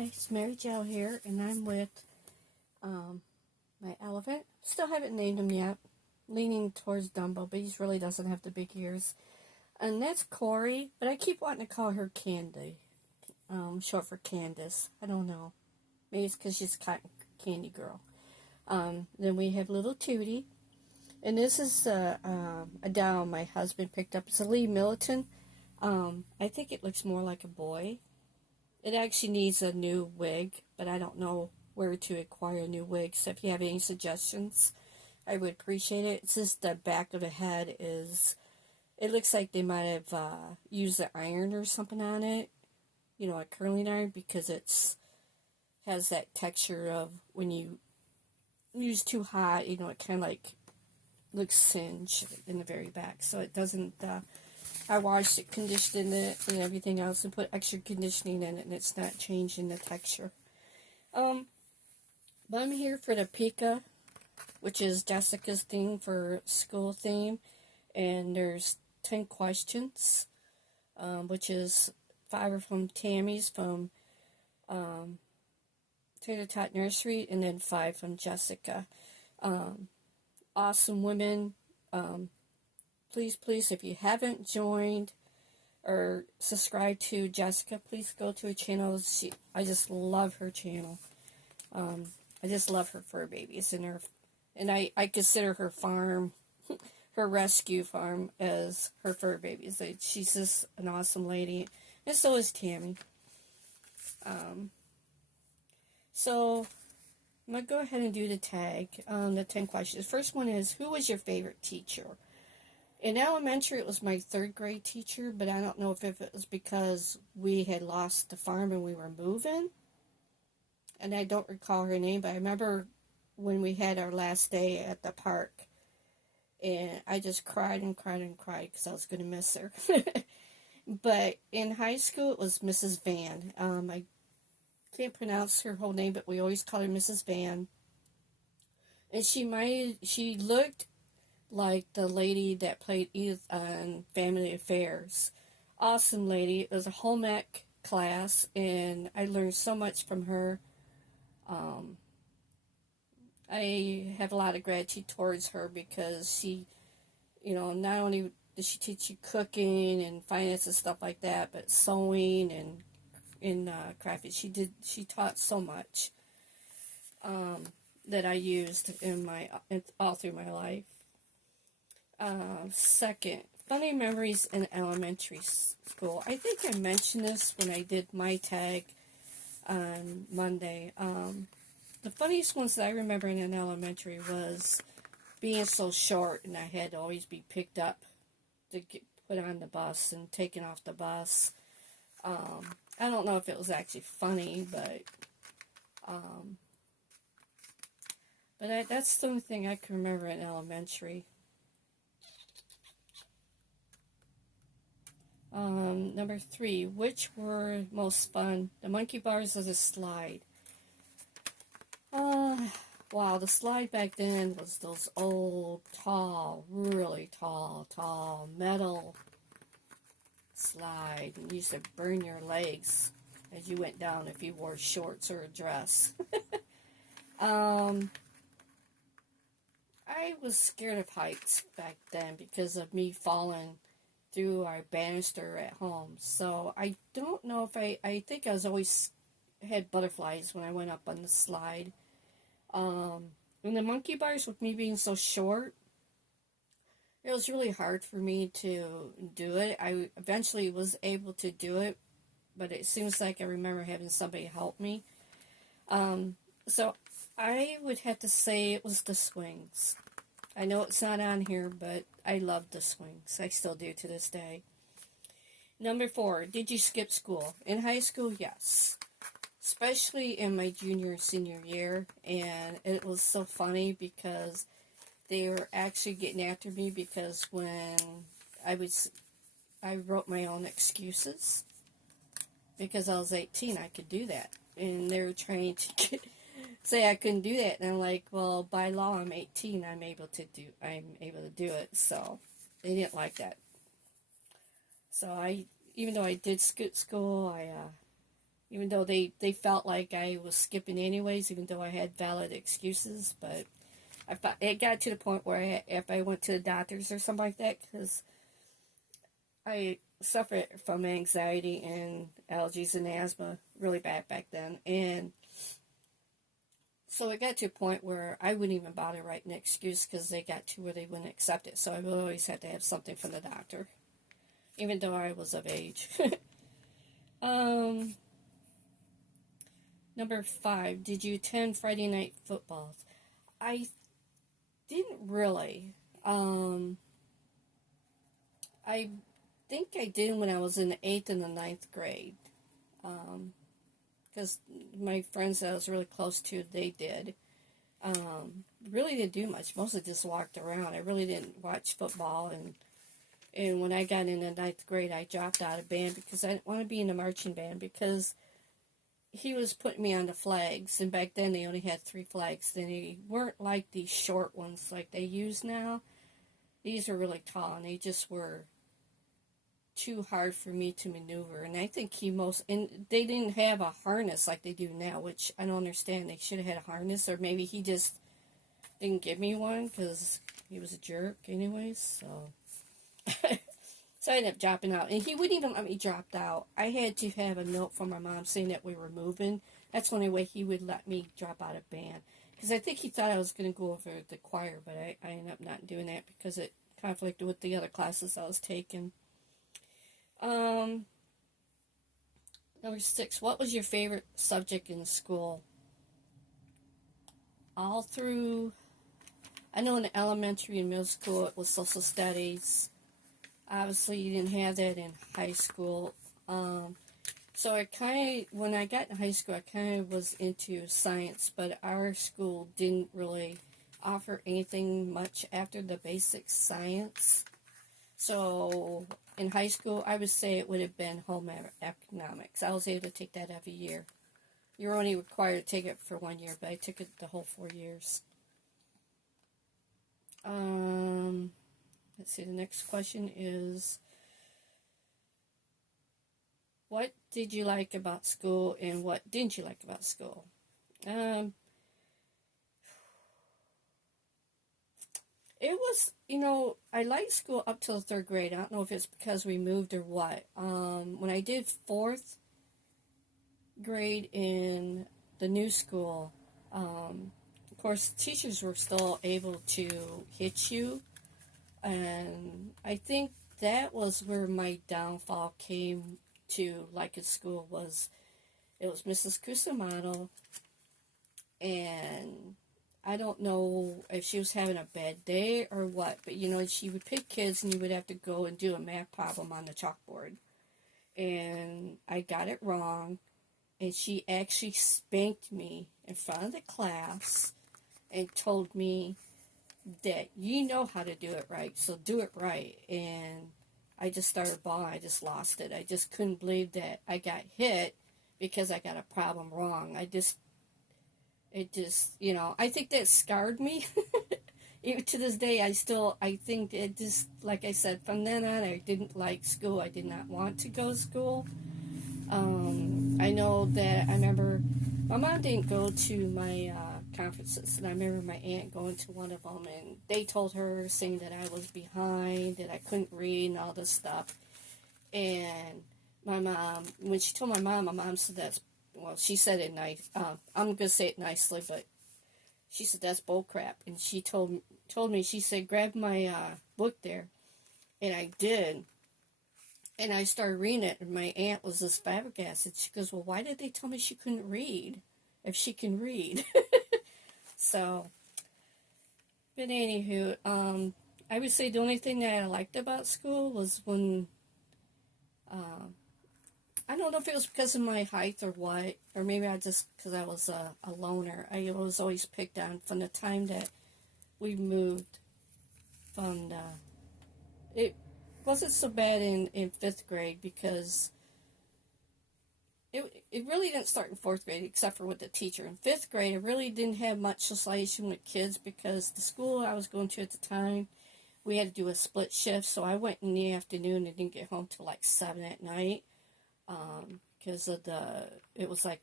Hi, it's Mary Jo here, and I'm with my elephant. Still haven't named him yet. Leaning towards Dumbo, but he really doesn't have the big ears. And that's Corey, but I keep wanting to call her Candy. Short for Candace. I don't know. Maybe it's because she's Candy Girl. Then we have little Tootie. And this is a doll my husband picked up. It's a Lee Militant. I think it looks more like a boy. It actually needs a new wig, but I don't know where to acquire a new wig. So if you have any suggestions, I would appreciate it. It's just the back of the head is, it looks like they might have used an iron or something on it. You know, a curling iron, because it's has that texture of when you use too hot, you know, it kind of like looks singed in the very back. So it doesn't, I washed it, conditioned it, and everything else, and put extra conditioning in it, and it's not changing the texture. But I'm here for the Pika, which is Jessica's theme for school theme, and there's 10 questions, which is 5 are from Tammy's from Tater Tot Nursery, and then 5 from Jessica. Awesome women. Please, if you haven't joined or subscribed to Jessica, please go to her channel. I just love her channel. I just love her fur babies and I consider her farm, her rescue farm, as her fur babies. She's just an awesome lady, and so is Tammy. So I'm gonna go ahead and do the tag. The 10 questions. The first one is, who was your favorite teacher? In elementary, it was my 3rd grade teacher, but I don't know if it was because we had lost the farm and we were moving. And I don't recall her name, but I remember when we had our last day at the park, and I just cried and cried and cried because I was going to miss her. But in high school, it was Mrs. Van. I can't pronounce her whole name, but we always called her Mrs. Van. And she looked like the lady that played Edith on Family Affairs. Awesome lady. It was a home ec class, and I learned so much from her. I have a lot of gratitude towards her because she, you know, not only did she teach you cooking and finance and stuff like that, but sewing and crafting. She taught so much that I used all through my life. Second, funny memories in elementary school. I think I mentioned this when I did my tag on Monday. The funniest ones that I remember in elementary was being so short, and I had to always be picked up to get put on the bus and taken off the bus. I don't know if it was actually funny, but that's the only thing I can remember in elementary. Number 3, which were most fun, the monkey bars or the slide? Wow, the slide back then was those old, tall, really tall metal slide. And you used to burn your legs as you went down if you wore shorts or a dress. I was scared of heights back then because of me falling through our banister at home. So I don't know if I think I was always had butterflies when I went up on the slide. And the monkey bars, with me being so short, it was really hard for me to do it. I eventually was able to do it, but it seems like I remember having somebody help me. So I would have to say it was the swings. I know it's not on here, but I loved the swings. I still do to this day. Number 4, did you skip school? In high school, yes. Especially in my junior and senior year. And it was so funny because they were actually getting after me because when I wrote my own excuses. Because I was 18, I could do that. And they were trying to say I couldn't do that, and I'm like, well, by law, I'm 18. I'm able to do it. So they didn't like that. So even though I did skip school, I even though they felt like I was skipping anyways, even though I had valid excuses. But it got to the point where if I went to the doctors or something like that, because I suffered from anxiety and allergies and asthma really bad back then, and so it got to a point where I wouldn't even bother writing an excuse because they got to where they wouldn't accept it. So I would always have to have something from the doctor, even though I was of age. um, Number 5, did you attend Friday night footballs? I didn't really. I think I did when I was in the 8th and the ninth grade. Because my friends that I was really close to, they did. Really didn't do much. Mostly just walked around. I really didn't watch football. And when I got in the ninth grade, I dropped out of band because I didn't want to be in the marching band because he was putting me on the flags. And back then they only had 3 flags. They weren't like these short ones like they use now. These were really tall and they just were too hard for me to maneuver. And I think and they didn't have a harness like they do now, which I don't understand. They should have had a harness, or maybe he just didn't give me one because he was a jerk anyways. So so I ended up dropping out, and he wouldn't even let me drop out. I had to have a note from my mom saying that we were moving. That's the only way he would let me drop out of band, because I think he thought I was going to go over the choir, but I ended up not doing that because it conflicted with the other classes I was taking. Number 6, what was your favorite subject in school? All through, I know in the elementary and middle school it was social studies. Obviously you didn't have that in high school. So when I got in high school, I kind of was into science, but our school didn't really offer anything much after the basic science. So in high school, I would say it would have been home economics. I was able to take that every year. You're only required to take it for 1 year, but I took it the whole 4 years. Let's see, the next question is, what did you like about school and what didn't you like about school? It was, I liked school up till 3rd grade. I don't know if it's because we moved or what. When I did 4th grade in the new school, of course, teachers were still able to hit you. And I think that was where my downfall came to, like at school, it was Mrs. Cusimano, and I don't know if she was having a bad day or what, but she would pick kids and you would have to go and do a math problem on the chalkboard. And I got it wrong, and she actually spanked me in front of the class and told me that you know how to do it right, so do it right. And I just started bawling. I just lost it. I just couldn't believe that I got hit because I got a problem wrong. I think that scarred me. Even to this day, I think it just, like I said, from then on, I didn't like school. I did not want to go to school. I know that I remember my mom didn't go to my conferences, and I remember my aunt going to one of them, and they told her, saying that I was behind, that I couldn't read, and all this stuff. And my mom, when she told my mom said she said it nice. I'm gonna say it nicely, but she said that's bull crap. And she told me, she said, grab my book there, and I did. And I started reading it, and my aunt was just flabbergasted. She goes, well, why did they tell me she couldn't read if she can read? So, but anywho, I would say the only thing that I liked about school was when, I don't know if it was because of my height or what, or maybe because I was a loner. I was always picked on from the time that we moved from it wasn't so bad in 5th grade, because it really didn't start in 4th grade except for with the teacher. In 5th grade, I really didn't have much socialization with kids because the school I was going to at the time, we had to do a split shift, so I went in the afternoon and didn't get home till like 7 at night. because of it was like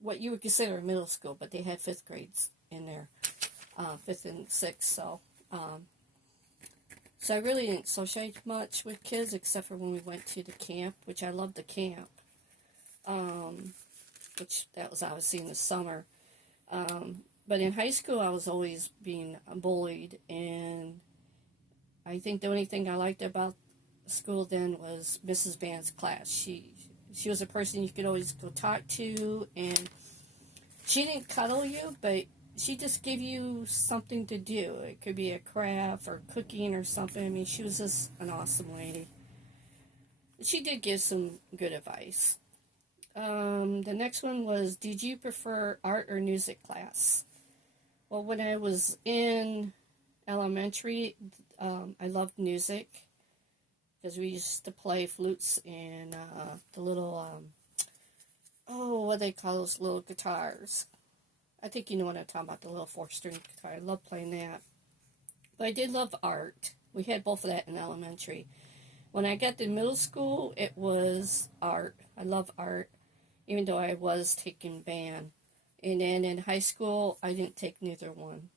what you would consider a middle school, but they had 5th grades in there, 5th and 6th, so I really didn't socialize much with kids except for when we went to the camp, which I loved the camp, which that was obviously in the summer. But in high school, I was always being bullied, and I think the only thing I liked about school then was Mrs. Band's class. She was a person you could always go talk to, and she didn't cuddle you, but she just gave you something to do. It could be a craft or cooking or something. I mean, she was just an awesome lady. She did give some good advice. The next one was, did you prefer art or music class? Well, when I was in elementary, I loved music because we used to play flutes and the little, what do they call those little guitars? I think you know what I'm talking about, the little 4-string guitar. I love playing that. But I did love art. We had both of that in elementary. When I got to middle school, it was art. I love art, even though I was taking band. And then in high school, I didn't take neither one.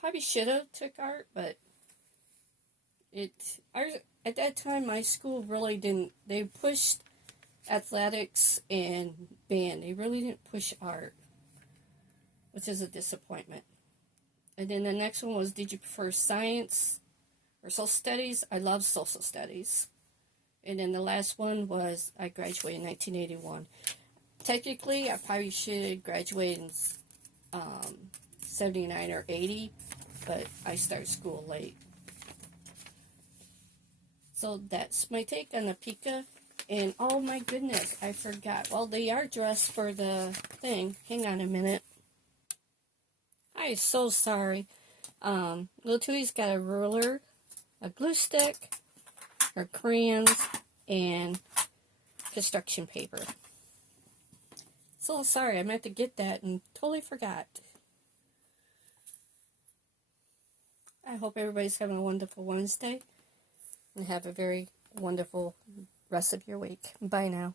Probably should have took art, but at that time, my school really didn't. They pushed athletics and band. They really didn't push art, which is a disappointment. And then the next one was, did you prefer science or social studies? I love social studies. And then the last one was, I graduated in 1981. Technically, I probably should graduate in 79 or 80, but I started school late. So that's my take on the Pika. And oh my goodness, I forgot. Well, the art dress for the thing. Hang on a minute. I am so sorry. Little Tooty's got a ruler, a glue stick, her crayons, and construction paper. So sorry, I meant to get that and totally forgot. I hope everybody's having a wonderful Wednesday and have a very wonderful rest of your week. Bye now.